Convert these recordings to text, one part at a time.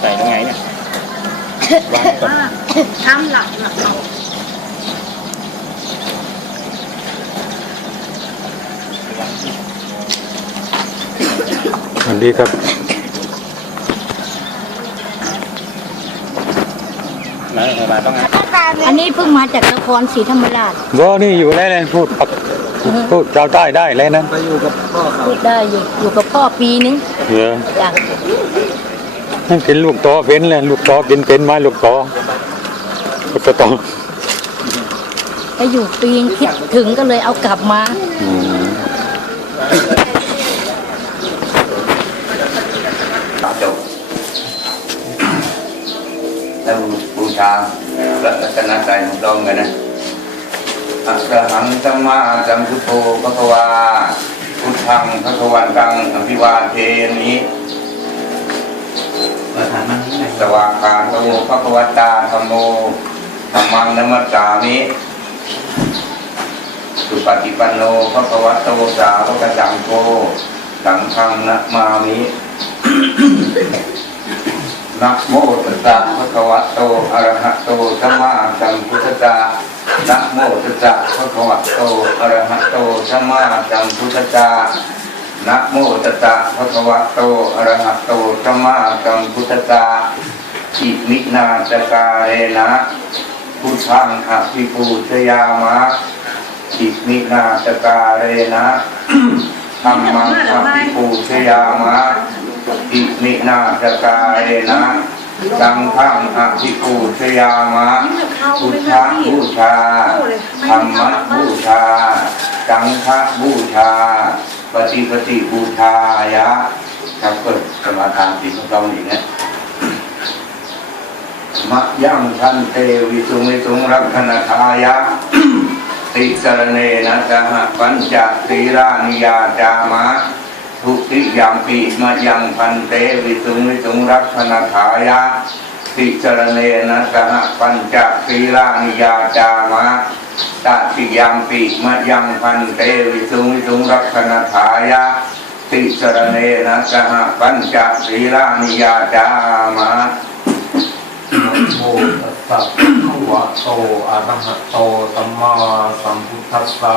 ใส่ตรงไหนเนี่ยวางไว้ก่อน ทำหลับหลับเอา สวัสดีครับ มาโรงพยาบาลต้องไงอันนี้เพิ่งมาจากนครศรีธรรมราชว่านี่อยู่แล้วเลยพูดปักพูดชาวใต้ได้เลยนะไปอยู่กับพ่อเขาพูดได้อยู่อยู่กับพ่อปีนึงเออจ้ะนั่นเป็นลูกตอเป็นเลยลูกตอเป็นเป็นไม้ลูกตอลูกตอไปอยู่ปีนคิดถึงก็เลยเอากลับมา อืม จบแล้วบูชาพระรัตนตรัยถูกต้องกันนะอะระหังสัมมาสัมพุทโธพระกวาพุทธังพระกวันตังอภิวาเทนิประธานมันนี่ไงสวากขาโตพระกวตาธรรมโมธรรมังนมัสสามิสุปฏิปันโนพระกวโตสาวกจังโกสังฆังนะมามิ นะโมตัสสะภะคะวะโตอะระหะโตสัมมาสัมพุทธัสสะนะโมตัสสะภะคะวะโตอะระหะโตสัมมาสัมพุทธัสสะนะโมตัสสะภะคะวะโตอะระหะโตสัมมาสัมพุทธัสสะอิมินาจกาเรนะพุทธังอภิปูชยามะอิมินาจกาเรนะธรรมังอภิปูชยามะ อิมินาจกาเรนะสังฆังอภิปูชยามะพุทธบูชาธรรมบูชา สังฆบูชา ปฏิปฏิบูชายะครับเปิดสมาทานสิ่งของเราอีกนะมะยังทันเตวิสุงวิสุงรักขณทายะติสรเนนะสหปัญจศีรานิยาจามะ ทุติยามปีมายังพันเตวิสุงวิสุงรักษณถายะติจรเนนะสหปัญจศีลานิยาจามะตติยามปีมายังพันเตวิสุงวิสุงรักษณถายะติจรเนนะสหปัญจศีลานิยาจามะโมตัสสะภะคะวะโตอะระหะโตสัมมาสัมพุทธัสสะ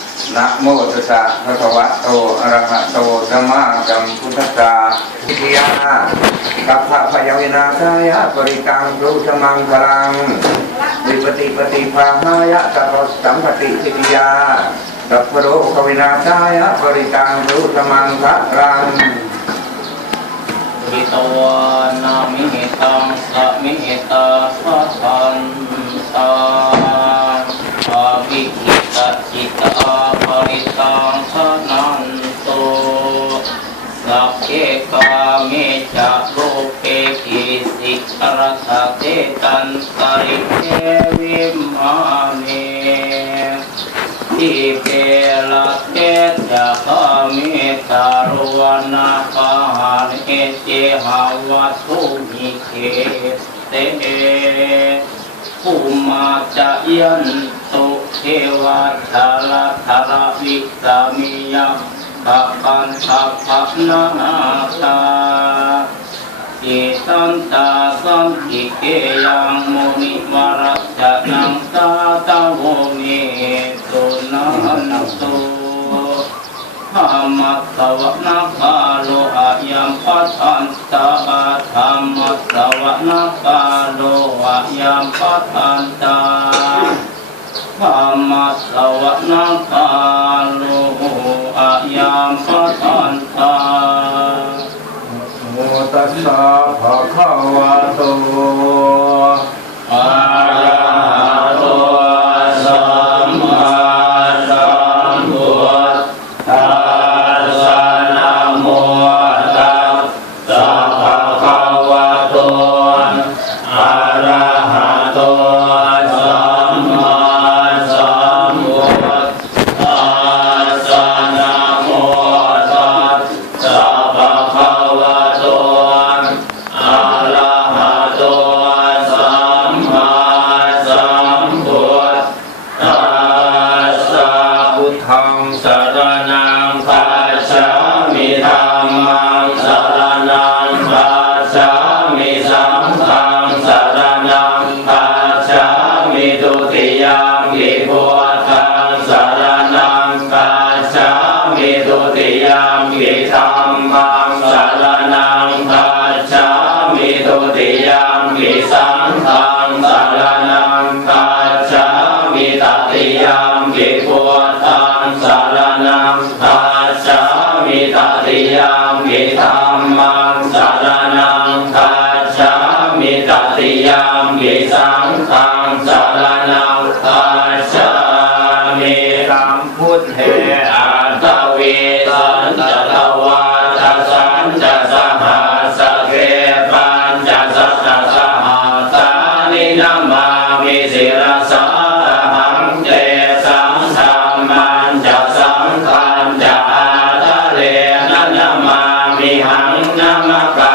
นะโมตัสสะภะคะวะโตอะระหะโตสัมมาสัมพุทธัสสะวิทยากัปพะพยาวินาทายะปริกังรุชมังพลังวิปติปฏิภาหายะตัปปสัมปติทิฏยาตัปปโรกวินาทายะปริกังรุชมังพลังหิตวานามิหิตังสะมิหิตาสัพพันตา ตันตริเทวิมาเมทิเปละเตจะกามิตารวนาคาหันเอเจหาวัตุมิเคเตภูมาจะยันตุเทวาทาราทาราวิสามิยังปะปันทัพพนาตา อิตันตาสังกิเกยังมุนิวรัจจนังตาตาโวเมตุนันตุธรรมะสวนาคาโลอายังปัฏฐานตาธรรมะสวนาคาโลอายังปัฏฐานตาธรรมะสวนาคาโลอายังปัฏฐานตา ตัสสะภะคะวะโต นังนามกา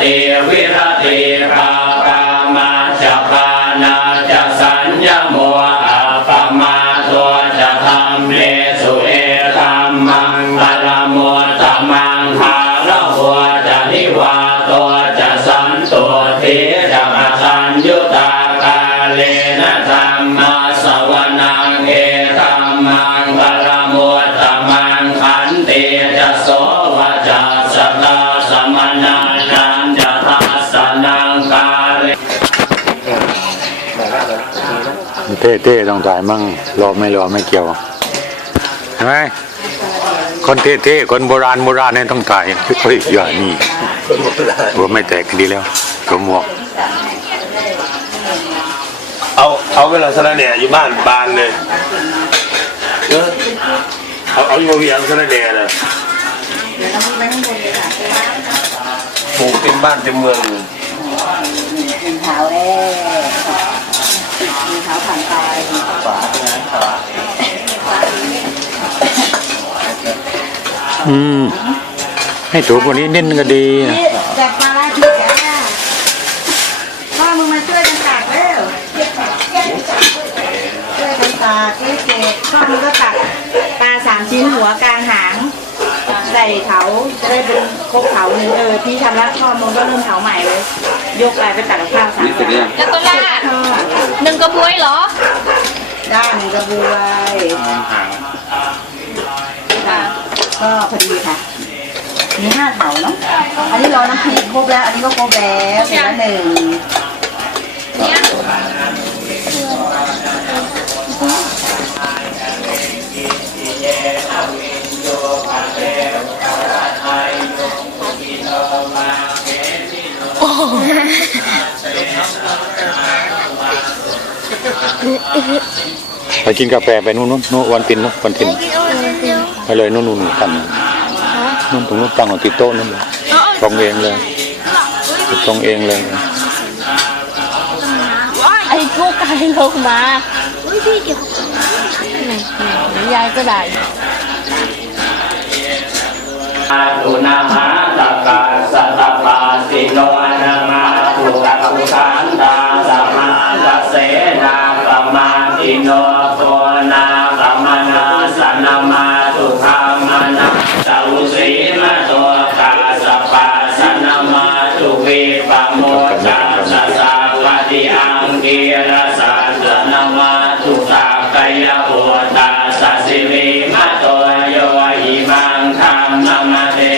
ติวิรติราปามาจปานาจ เต้ต้องถ่ายมั่งรอไม่รอไม่เกี่ยวใช่ไหมคนเท่ๆคนโบราณโบราณเนี่ยต้องถ่ายเฮ้ยอย่านี่หัวไม่แตกดีแล้วหัหมวก เอาเอาเวลาสระเนี่ยอยู่บ้านบานเลยเออเอาเอาอยู่เวียงสระเนี่ยนะปลูกเต็มบ้านเต็มเมืองเป็นเท้าเอ้ ผ่านไปขวาตรงนั้นขวาอืม ให้ถูกกว่านี้นิดนึงก็ดีนะ นี่จับปลาทีจ้าพ่อมึงมาช่วยกันตักเร็วช่วยกันตักเก๊เก๊พ่อมึงก็ตักปลาสามชิ้นหัวกลางหาง ใส่เขาจะได้เป็นครบเขาหนึ่งเออพี่ทำแล้วพ่อมึงก็เริ่มเขาใหม่เลยยกไปไปตักกับข้าวสามนี่เสร็จหรือยังแล้วก็ลาดหนึ่งกระบวยเหรอ ด้านหนึ่งกระบวยมองหางค่ะก็พอดีค่ะ มีห้าเถาเนาะอันนี้รอน้ำพริกครบแล้ว อันนี้ก็ครบแล้วเสร็จแล้วหนึ่งเนี่ย ไปกินกาแฟไปนู่นนู่นนู่นวันตินนู่นวันตินไปเลยนู่นนู่นนู่นตั้งนู่นตรงนู้นตั้งเอาติดโต๊ะนั่นเลยตรงเองเลยตรงเองเลยไอ้พวกไก่ลงมาอุ้ยพี่เก็บไหนไหนยายก็ได้ อาตุนาหาตกาสัตตปาสิโน I'm not my Namaste.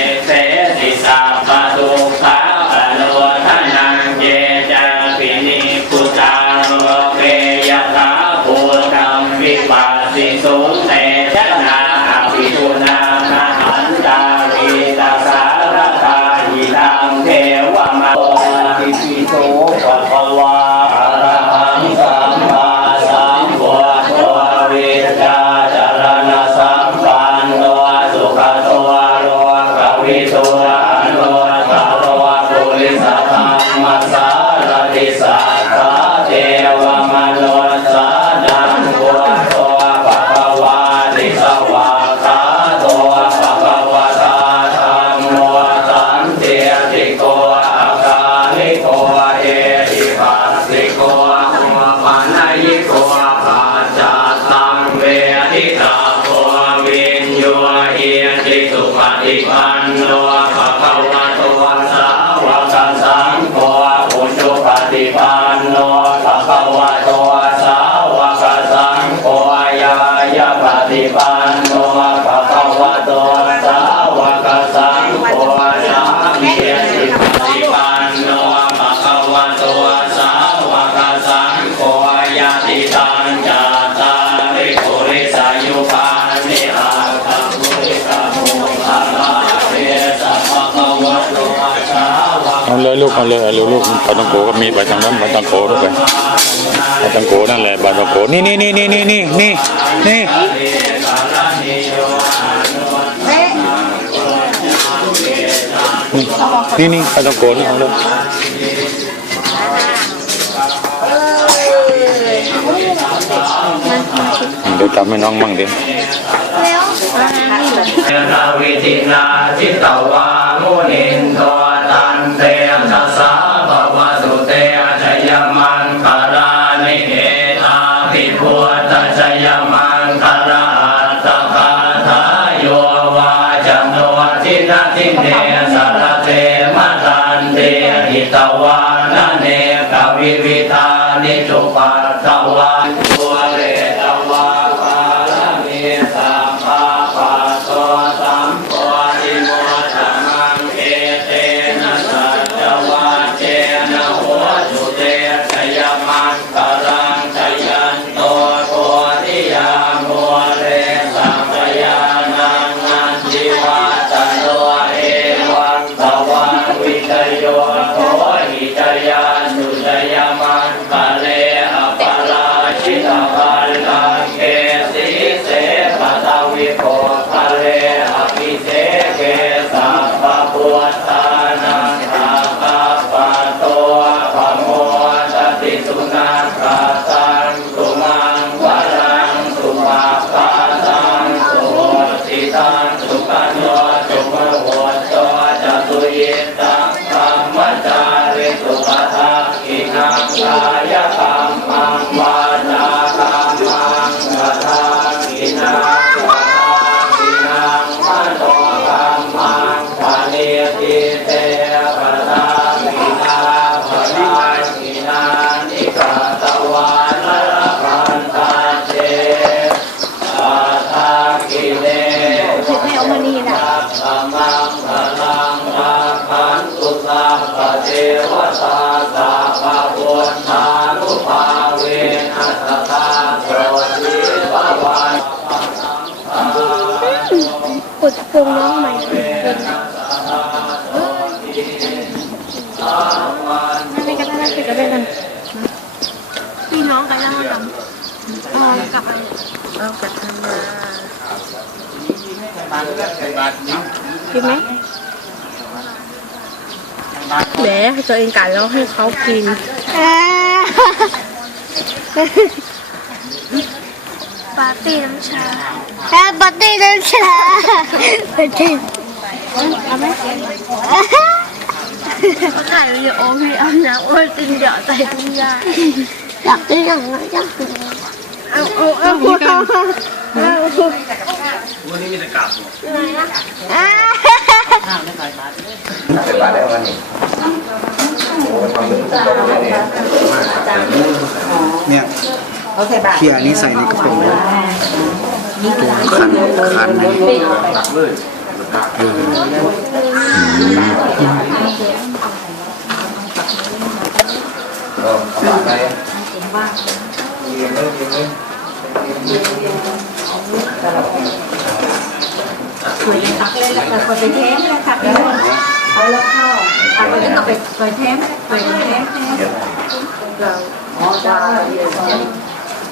เลยลูกเอาเลยเอาเลยลูกปลาตังโกก็มีไปทางนั้นปลาตังโกด้วยไปปลาตังโกนั่นแหละปลาตังโกนี่นี่นี่นี่นี่นี่นี่นี่นี่นี่ปลาตังโกนี่เอาเลยเดี๋ยวทำให้น้องมั่งดินาวิตินาจิตวามุนินทตัน เตทัสสะภะวะสุเตชยมันคารานิเอตาภิพุทธชยมันคาราตตคาทายโยวาจโนทินาทิเนสัตเตมะตันเตหิตวานเนกวิวิธานิจุปั วงน้องใหม่ไม่กระทั่กันเลยนพี่น้องกันแล้วกันอ๋อกลับไปเอากลับมากินไหมแหมให้ตัวเองกันแล้วให้เขากิน ปาร์ตี้น้ำชาแค่ปาร์ตี้น้ำชาปาร์ตี้เอาไหมเขาถ่ายวิดีโอพี่เอาน้ำโอ้ยกินเดี๋ยวใส่ถุงยาอยากกินอย่างไรอยากกินเอาเอาเอาเอาเอาวันนี้มีแต่กลับอ่าใส่บาตรได้วันนี้โอ้ย ความรู้สึกตรงนี้เนี่ยเนี่ยเขี่ยอันนี้ใส่ในกระป๋องเลยตัวคันคันนะเออเออ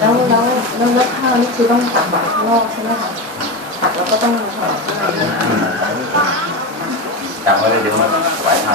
แล้วแล้วเลือกข้าวนี่คือต้องตักแบบข้างนอกใช่ไหมคะตักแล้วก็ต้องจำไว้เลยเดี๋ยวมันไหวทั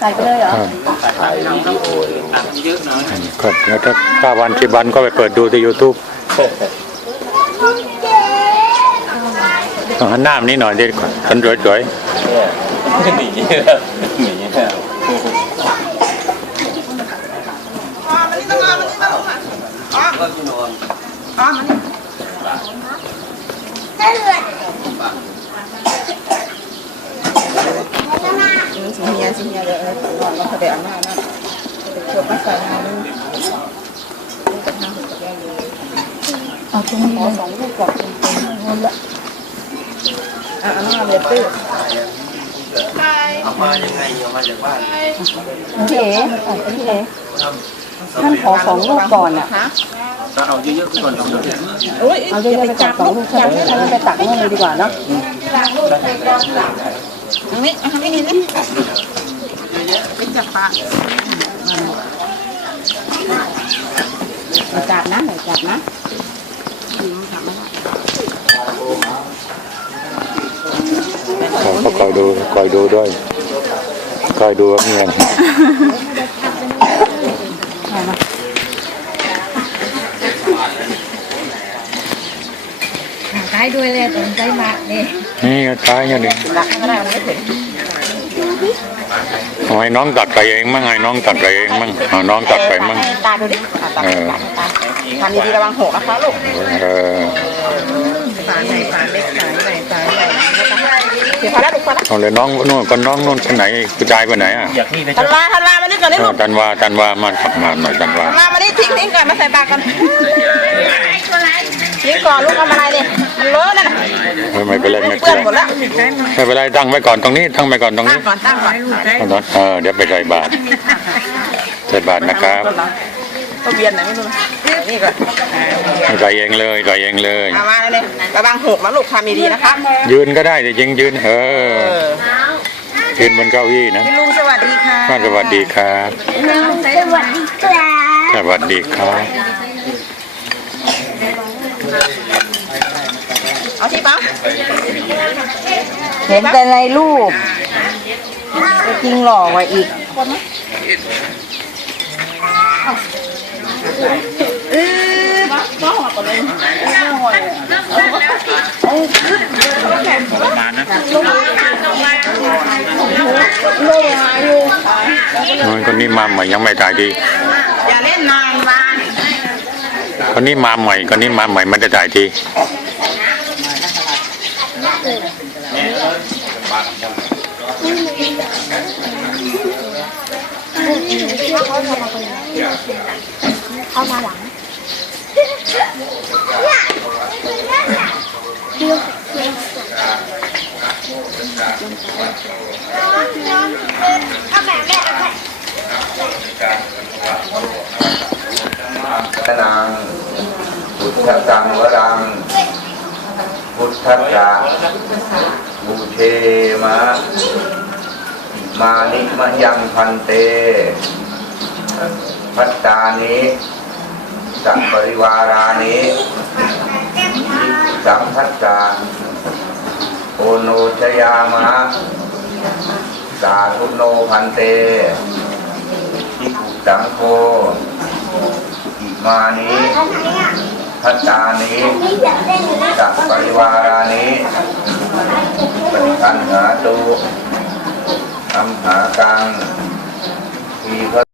ใส่ไปเลยเหรอครับแล้วถ้าถ้าวันที่วันก็ไปเปิดดูที่ YouTube ต้องหันหน้ามานี้หน่อยดิคนสวยหนีหนีแล้ว เอามายังไงเอามาจากบ้านพี่เอ๋พี่เอ๋ท่านขอสองลูกก่อนอะก็เอาเยอะๆก่อนเอาเยอะเอาเยอะๆไปก่อนสองลูกใช่ไหมถ้านไปตักนู่นเลยดีกว่าเนาะ อันนี้อันนี้นี่เป็นจับปลาจับนะจับนะก็คอยดูคอยดูด้วยคอยดูว่ามีอะไรใช้ด้วยเลยสนใจมากเลย นี่ตายอย่างนี้หลักไม่ได้ไม่ถึงเอาให้น้องตักไก่เองมั่งให้น้องตักไก่เองมั่งเอาน้องตักไก่มั่งตาดูดิตาเออทำดีๆระวังหกนะคะลูกเออฝาไหนฝาเล็กฝาใหญ่ฝาใหญ่เดี๋ยวพอแล้วลูกพอแล้วเอาเลยน้องนู่นก็น้องนู่นคนไหนกระจายไปไหนอะอยากนี่นะธันวาธันวามานี่ก่อนนี่เอลูอกตันวาตันวามาขับมาหน่อยตันวาธันวามานี่ทิ้งทิ้งก่อนมาใส่ปากก่อนๆก่อนลูกทำอะไรเนี่ยมันเลอะนั่นน่ะเออ ไม่เป็นไรไม่เป็เปื้นอนไรหมดแล้วไม่เป็นไรตั้งไว้ก่อนตรงนี้ตั้งไว้ก่อนตรงตั้นี้งก่อนตั้งก่อนตั้งก่อนเออเดี๋ยวไปใส่บาตรใส่บาตรนะครับก็เบียนไหนไม่รู้นะนี่ก่อนใส่เองเลยใส่เองเลยเอามาแล้วเนี่ยระวังหกนะลูกทำดีๆนะคะยืนก็ได้แต่ยิงยืนเออยืนบนเก้าอี้นะพี่ลุงสวัสดีค่ะสวัสดีครับสวัสดีครับสวัสดีครับ เอาที่ปั๊มเห็นแต่ในรูปตัวจริงหล่อกว่าอีกเออบ้าหัวตัวเลยประมาณนะน้อยคนนี้มาใหม่ยังไม่ตายดีอย่าเล่นนานวานคนนี้มาใหม่คนนี้มาใหม่ไม่ได้ตายที เข้ามาหลังตนังพุทธตังวรัง พุทธัสสะบูเชมะ มานิมะยังพันเต พัตตานิสัพปริวารานิสัมพัสสะโอโนชยามะสาธุโนพันเตทิกุสังโฆอิมานิพัตตานิสัพปริวารานิำหากังมีพระ